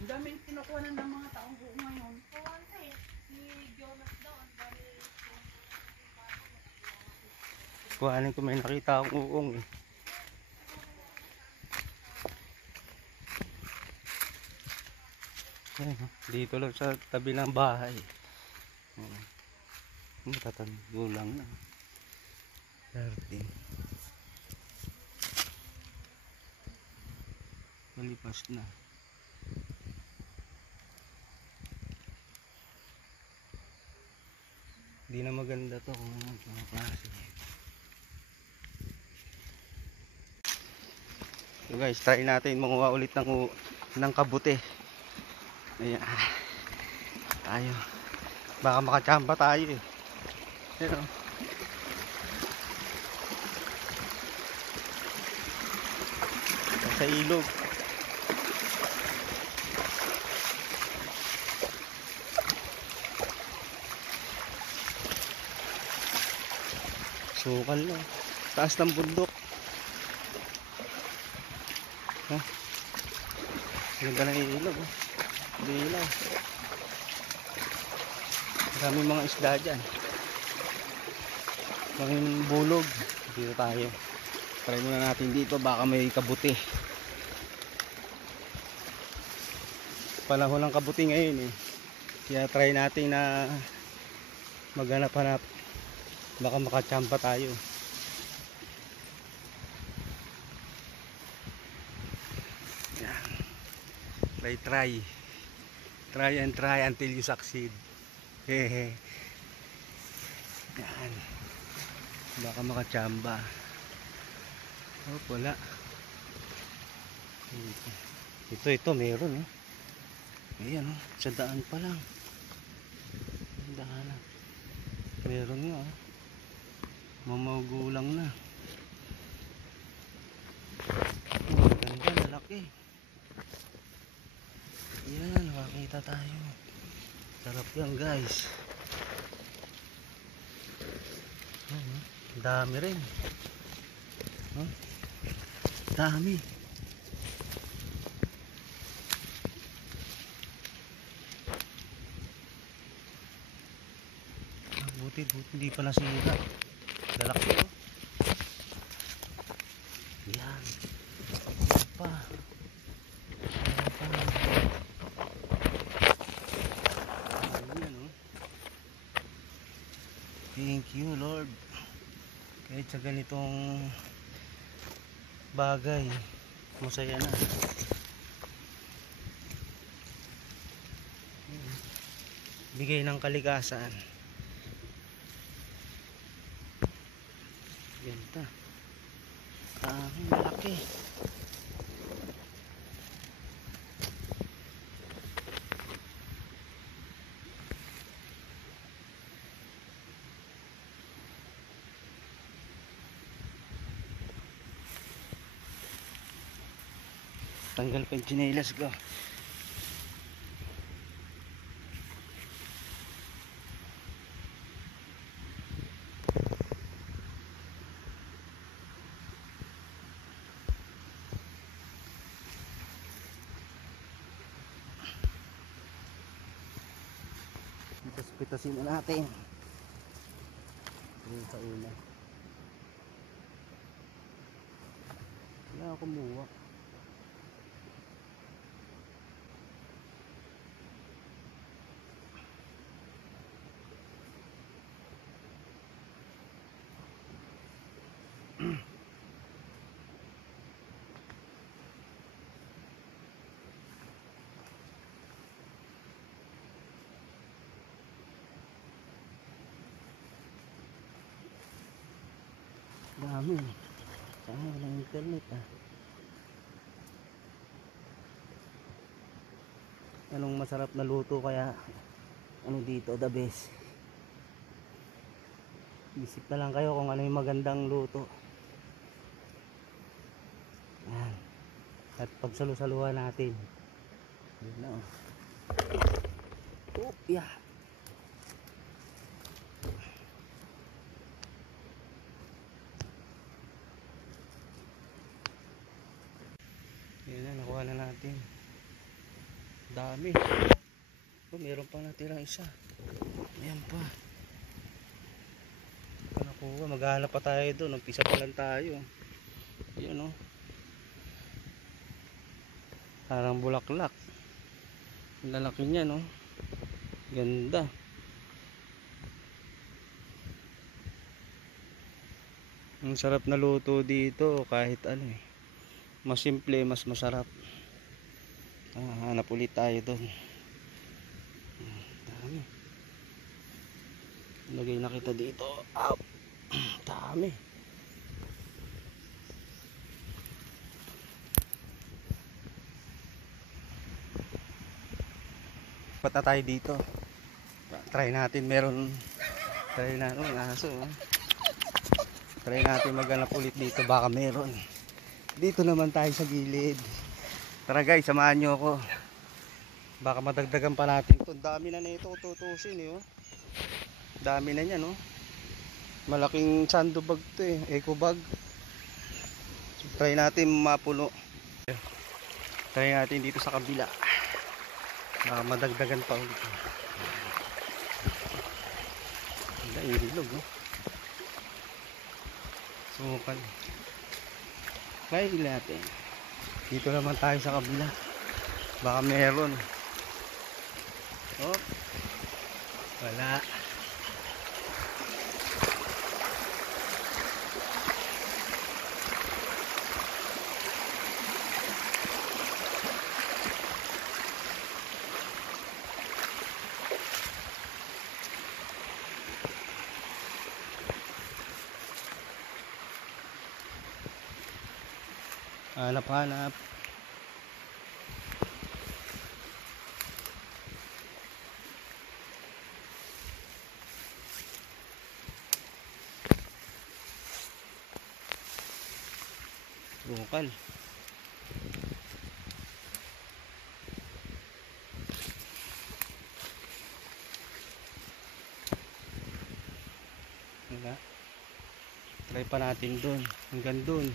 Ang daming kinukuha ng mga taong buo ngayon. Kuhanin ko, may nakita akong uong eh. Ayan, dito lang sa tabi ng bahay. Matatago lang na. 13. Malipas na. Hindi na maganda to kung mga klase. So guys, try natin manguha ulit ng kabuti. Ayan. Tayo. Baka makachamba tayo eh. Pero sa ilog. Sukal na. Taas ng bundok. Huh? Ganda ng ilog. Dilaw. Maraming mga isda dyan. Maraming bulog. Dito tayo. Try muna natin dito. Baka may kabuti. Panahon ng kabuti ngayon eh. Kaya try natin na maghanap-hanap. Baka makachamba tayo. Yan. Try and try until you succeed. Hehe. Yan. Baka makachamba. Oh, wala. Ito meron eh. Ayan oh, sa daan pa lang. Daan. Meron nga oh. Mamagulang na. Ganda, malaki. Yan, makakita tayo. Sarap yan guys. Dami rin. Dami. Buti hindi pa nasira. Lalaki oh. Yan. Pa. Ayan oh. Thank you Lord. Kahit sa ganitong bagay, masaya na. Bigay ng kalikasan. Ganda. Malaki. Tanggal pa yung chinelas ko. Pitas-pitasin na natin. Yung sa una. Wala ako kumuha. Dami. Sana walang internet ah. Anong masarap na luto kaya ano dito the best? Isip na lang kayo kung ano yung magandang luto. Yan. At pagsalu-saluhan natin. Yun na oh. Oh, yeah. Yan na, nakuha na natin. Dami. Oh, meron pa natirang isa. Ayan pa. Ito nakuha. Maghanap pa tayo doon. Umpisa pa lang tayo. Ayan oh. Parang bulaklak. Ang lalaki niya no. Ganda. Ang sarap na luto dito kahit ano eh. Mas simple, mas masarap. Hanap ulit tayo doon. Dami. Lagay na kita dito. Dami. Pata tayo dito. Try natin meron. Try natin aso. Try natin maghanap ulit dito baka meron. Dito naman tayo sa gilid. Tara guys, samahan nyo ako. Baka madagdagan pa natin ito. Dami na nito tutusin eh. Oh. Dami na niyan oh. Malaking sandbag to eh. Eco bag. So, try natin mapuno. Try natin dito sa kabila. Baka madagdagan pa ulit. Ang ilog oh. Sukan. Try natin. Dito naman tayo sa kabila. Baka meron. Oh. Wala. Hanap-hanap. Bukal. Wala. Try pa natin dun. Hanggang dun.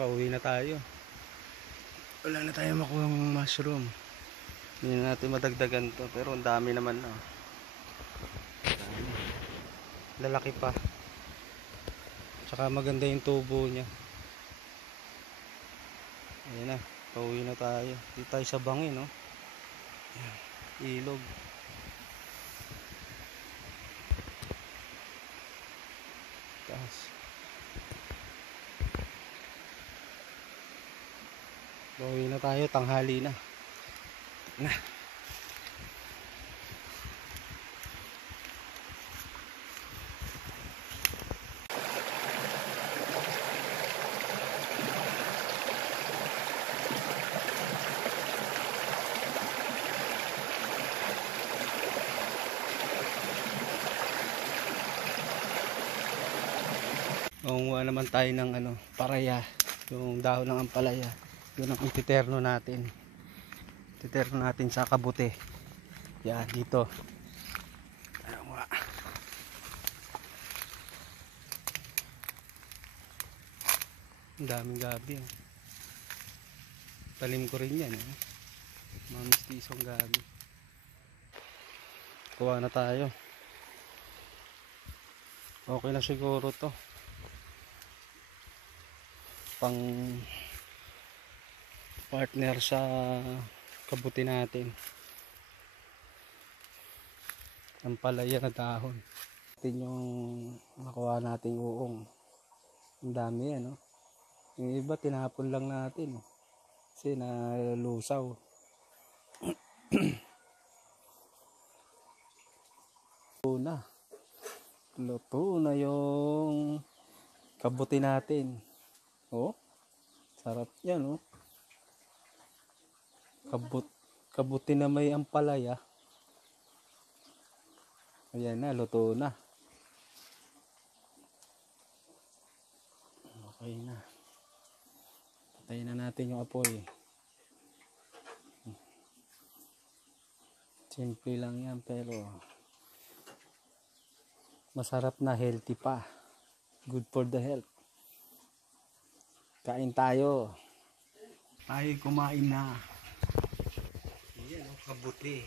Pauwi na tayo. Wala na tayo makuhang mushroom. Hindi na natin madagdagan to. Pero ang dami naman na. Dami. Lalaki pa. Tsaka maganda yung tubo niya. Ayan na. Pauwi na tayo. Dito tayo sa bangin no. Ayan. Ilog. Taas. Pauwi na tayo, tanghali na. Na. Mangunguha naman tayo ng ano, paraya, yung dahon ng ampalaya. Yun ang ititerno natin. Ititerno natin sa kabute. Yan, dito. Ang daming gabi. Oh. Talim ko rin yan. Eh. Mga mistisong gabi. Kuha na tayo. Okay na siguro to. Pang partner sa kabuti natin. Ang palaya na dahon. Ito yung nakuha nating uong. Ang dami yan, no? Yung iba tinapon lang natin. Kasi nalusaw. Luto na yung kabuti natin. Oh, sarap yan, oh. Kabuti na may ampalaya. Ayan na, luto na. Okay na. Patayin na natin yung apoy. Simple lang yan pero masarap na, healthy pa. Good for the health. Kain tayo. Tayo kumain na. Ayan, oh, kabuti.